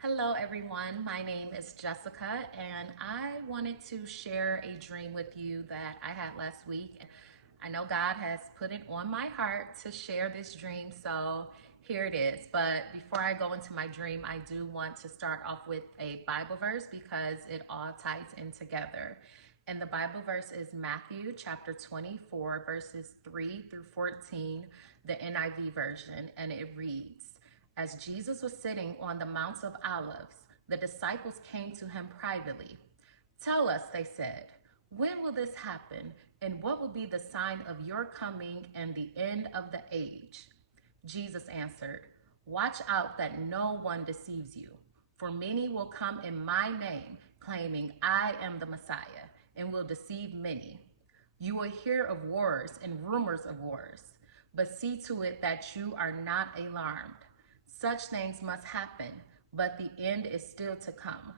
Hello everyone, my name is Jessica and I wanted to share a dream with you that I had last week. I know God has put it on my heart to share this dream, so here it is. But before I go into my dream, I do want to start off with a Bible verse because it all ties in together. And the Bible verse is Matthew chapter 24, verses 3 through 14, the NIV version, and it reads, as Jesus was sitting on the Mount of Olives, the disciples came to him privately. Tell us, they said, when will this happen? And what will be the sign of your coming and the end of the age? Jesus answered, watch out that no one deceives you. For many will come in my name, claiming I am the Messiah, and will deceive many. You will hear of wars and rumors of wars, but see to it that you are not alarmed. Such things must happen, but the end is still to come.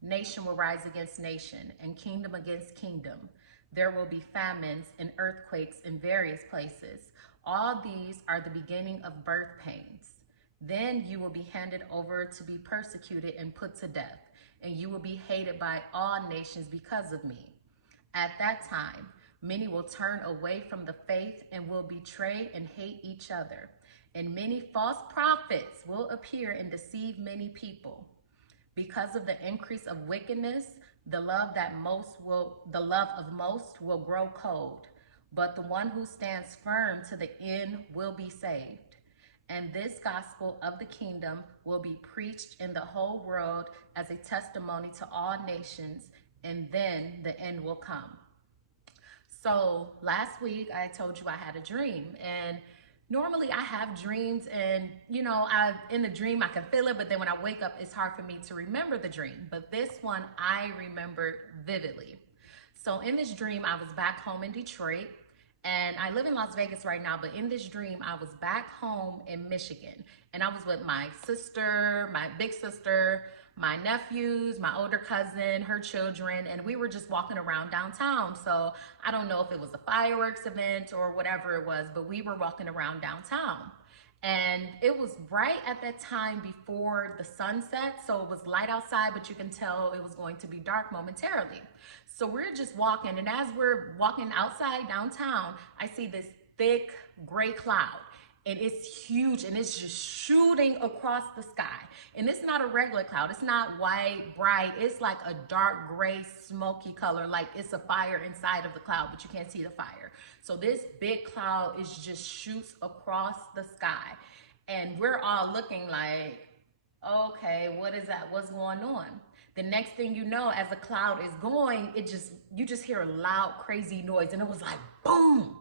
Nation will rise against nation, and kingdom against kingdom. There will be famines and earthquakes in various places. All these are the beginning of birth pains. Then you will be handed over to be persecuted and put to death, and you will be hated by all nations because of me. At that time, many will turn away from the faith and will betray and hate each other. And many false prophets will appear and deceive many people. Because of the increase of wickedness, the love of most will grow cold. But the one who stands firm to the end will be saved. And this gospel of the kingdom will be preached in the whole world as a testimony to all nations, and then the end will come. So last week I told you I had a dream, and normally I have dreams and in the dream I can feel it, but then when I wake up it's hard for me to remember the dream. But this one I remembered vividly. So in this dream I was back home in Detroit, and I live in Las Vegas right now, but in this dream I was back home in Michigan, and I was with my sister, my big sister, my nephews, my older cousin, her children, and we were just walking around downtown. So I don't know if it was a fireworks event or whatever it was, but we were walking around downtown. And it was right at that time before the sunset, so it was light outside, but you can tell it was going to be dark momentarily. So we're just walking, and as we're walking outside downtown, I see this thick gray cloud, and it's huge, and it's just shooting across the sky. And it's not a regular cloud. It's not white, bright. It's like a dark gray, smoky color, like it's a fire inside of the cloud, but you can't see the fire. So this big cloud is just shoots across the sky. And we're all looking like, okay, what is that? What's going on? The next thing you know, as the cloud is going, you just hear a loud, crazy noise. And it was like, boom.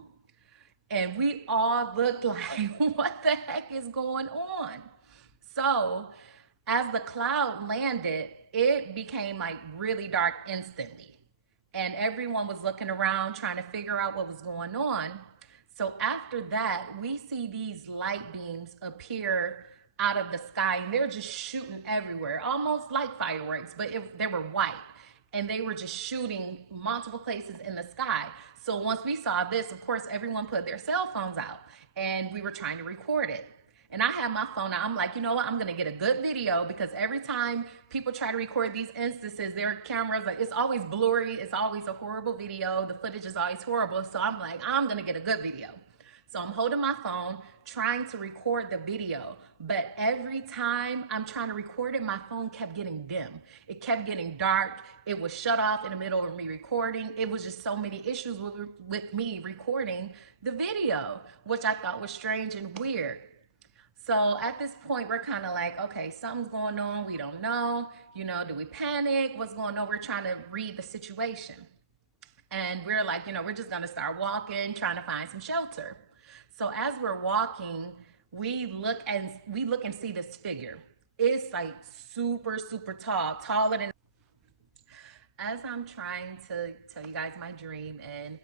And we all looked like, what the heck is going on? So as the cloud landed, it became like really dark instantly. And everyone was looking around trying to figure out what was going on. So after that, we see these light beams appear out of the sky, and they're just shooting everywhere, almost like fireworks, but they were white. And they were just shooting multiple places in the sky. So once we saw this, of course, everyone put their cell phones out, and we were trying to record it. And I had my phone out. I'm like, you know what? I'm going to get a good video, because every time people try to record these instances, their cameras, it's always blurry. It's always a horrible video. The footage is always horrible. So I'm like, I'm going to get a good video. So I'm holding my phone, trying to record the video. But every time I'm trying to record it, my phone kept getting dim. It kept getting dark. It was shut off in the middle of me recording. It was just so many issues with me recording the video, which I thought was strange and weird. So at this point, we're kind of like, okay, something's going on. We don't know. Do we panic? What's going on? We're trying to read the situation. And we're like, we're just going to start walking, trying to find some shelter. So as we're walking, we look and see this figure. It's like super, super tall, taller than. As I'm trying to tell you guys my dream and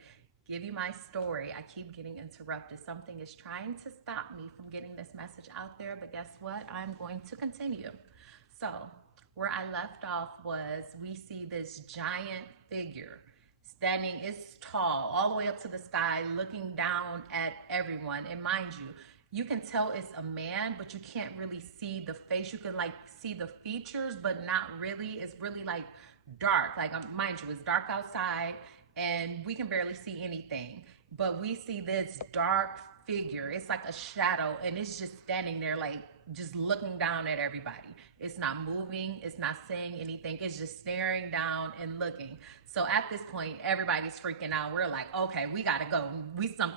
give you my story, I keep getting interrupted. Something is trying to stop me from getting this message out there, but guess what? I'm going to continue. So where I left off was, we see this giant figure standing. It's tall, all the way up to the sky, looking down at everyone. And mind you, You can tell it's a man, but you can't really see the face. You can like see the features, but not really. It's really like dark. Like, mind you, it's dark outside and we can barely see anything, but we see this dark figure. It's like a shadow, and it's just standing there, like just looking down at everybody. It's not moving, it's not saying anything, it's just staring down and looking. So at this point, everybody's freaking out. We're like, okay, we gotta go.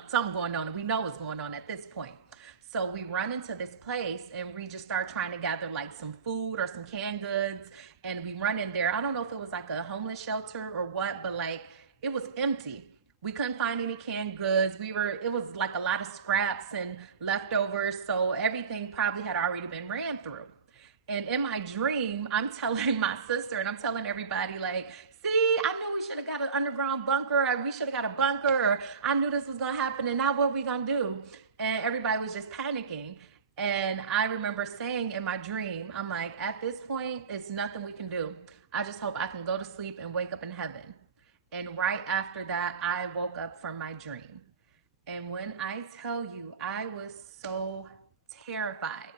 Something going on, and we know what's going on at this point. So we run into this place and we just start trying to gather like some food or some canned goods. And we run in there. I don't know if it was like a homeless shelter or what, but like it was empty. We couldn't find any canned goods. It was like a lot of scraps and leftovers. So everything probably had already been ran through. And in my dream, I'm telling my sister and I'm telling everybody, like, see, I knew we should have got an underground bunker, or we should have got a bunker, or I knew this was gonna happen, and now what are we gonna do? And everybody was just panicking. And I remember saying in my dream, I'm like, at this point, it's nothing we can do. I just hope I can go to sleep and wake up in heaven. And right after that, I woke up from my dream. And when I tell you, I was so terrified.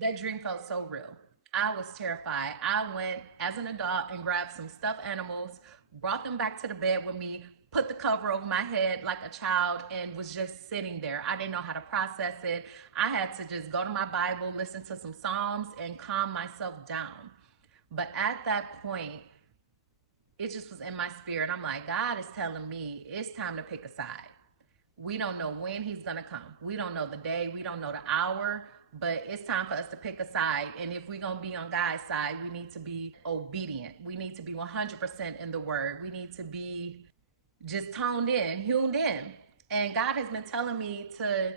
That dream felt so real. I was terrified. I went as an adult and grabbed some stuffed animals, brought them back to the bed with me, put the cover over my head like a child, and was just sitting there. I didn't know how to process it. I had to just go to my Bible, listen to some Psalms, and calm myself down. But at that point, it just was in my spirit. I'm like, God is telling me it's time to pick a side. We don't know when he's gonna come. We don't know the day, we don't know the hour, but it's time for us to pick a side. And if we're gonna be on God's side, we need to be obedient. We need to be 100% in the word. We need to be just toned in, tuned in. And God has been telling me to,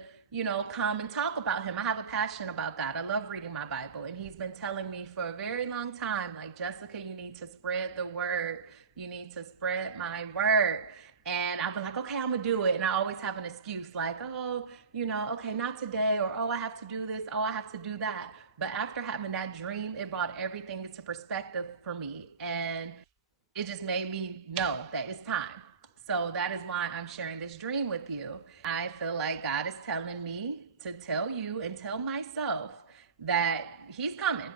come and talk about him. I have a passion about God. I love reading my Bible. And he's been telling me for a very long time, like, Jessica, you need to spread the word. You need to spread my word. And I've been like, okay, I'm gonna do it. And I always have an excuse like, oh, okay, not today, or oh, I have to do this, oh, I have to do that. But after having that dream, it brought everything into perspective for me. And it just made me know that it's time. So that is why I'm sharing this dream with you. I feel like God is telling me to tell you and tell myself that he's coming.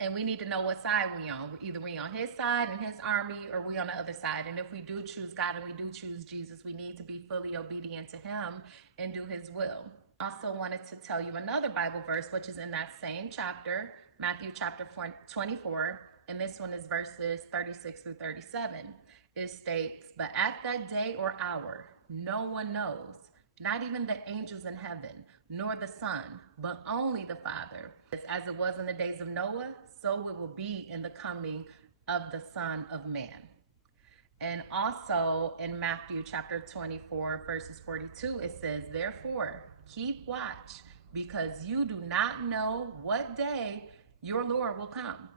And we need to know what side we on. Either we on his side and his army, or we on the other side. And if we do choose God and we do choose Jesus, we need to be fully obedient to him and do his will. I also wanted to tell you another Bible verse, which is in that same chapter, Matthew chapter 24. And this one is verses 36 through 37. It states, but at that day or hour, no one knows, not even the angels in heaven, nor the Son, but only the Father. As it was in the days of Noah, so it will be in the coming of the Son of Man. And also in Matthew chapter 24, verses 42, it says, therefore, keep watch, because you do not know what day your Lord will come.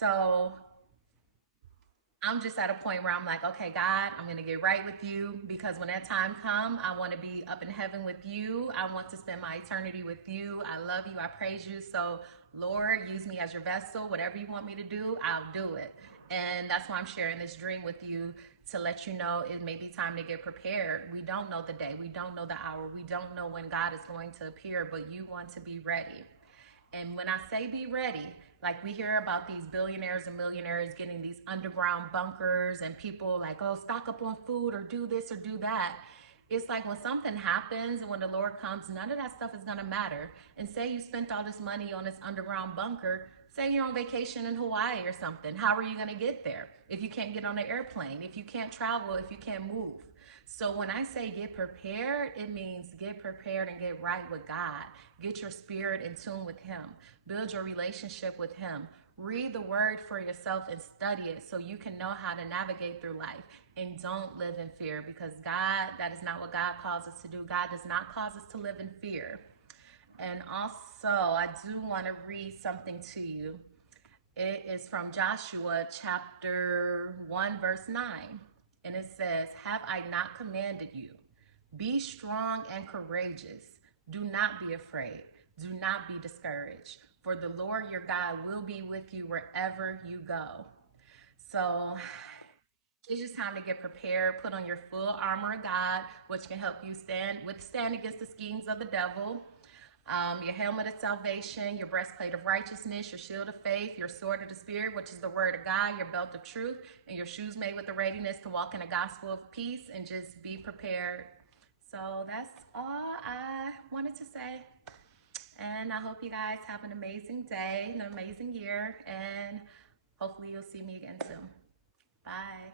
So I'm just at a point where I'm like, okay, God, I'm going to get right with you, because when that time comes, I want to be up in heaven with you. I want to spend my eternity with you. I love you. I praise you. So Lord, use me as your vessel. Whatever you want me to do, I'll do it. And that's why I'm sharing this dream with you, to let you know it may be time to get prepared. We don't know the day. We don't know the hour. We don't know when God is going to appear, but you want to be ready. And when I say be ready, like we hear about these billionaires and millionaires getting these underground bunkers, and people like, oh, stock up on food or do this or do that. It's like when something happens and when the Lord comes, none of that stuff is gonna matter. And say you spent all this money on this underground bunker, say you're on vacation in Hawaii or something. How are you gonna get there if you can't get on an airplane, if you can't travel, if you can't move? So when I say get prepared, it means get prepared and get right with God. Get your spirit in tune with him. Build your relationship with him. Read the word for yourself and study it so you can know how to navigate through life. And don't live in fear, because God, that is not what God calls us to do. God does not cause us to live in fear. And also, I do want to read something to you. It is from Joshua chapter 1, verse 9. And it says, have I not commanded you? Be strong and courageous. Do not be afraid. Do not be discouraged. For the Lord your God will be with you wherever you go. So It's just time to get prepared. Put on your full armor of God, which can help you withstand against the schemes of the devil. Your helmet of salvation, your breastplate of righteousness, your shield of faith, your sword of the Spirit, which is the word of God, your belt of truth, and your shoes made with the readiness to walk in a gospel of peace, and just be prepared. So that's all I wanted to say. And I hope you guys have an amazing day, an amazing year, and hopefully you'll see me again soon. Bye.